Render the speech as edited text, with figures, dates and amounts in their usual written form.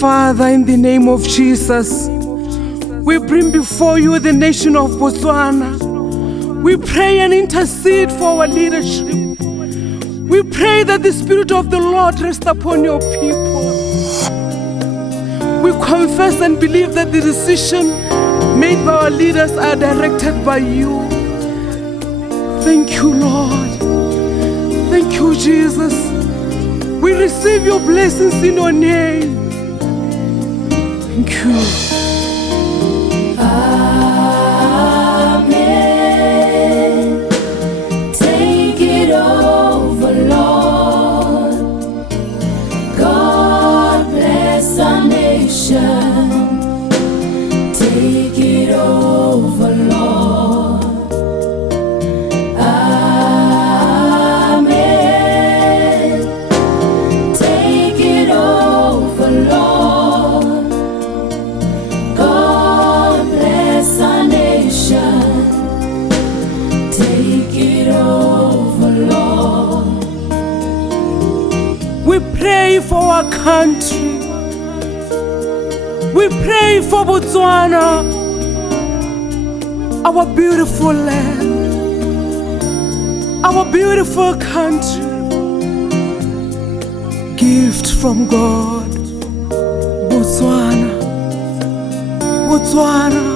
Father, in the name of Jesus, we bring before you the nation of Botswana. We pray and intercede for our leadership. We pray that the Spirit of the Lord rest upon your people. We confess and believe that the decision made by our leaders are directed by you. Thank you, Lord. Thank you, Jesus. We receive your blessings in your name. Thank you. Amen. Take it over, Lord. God bless our nation. Take it over, Lord. Amen. Take it over, Lord. God bless our nation. Take it over, Lord. We pray for our country. We pray for Botswana, our beautiful land, our beautiful country, gift from God. Botswana, Botswana.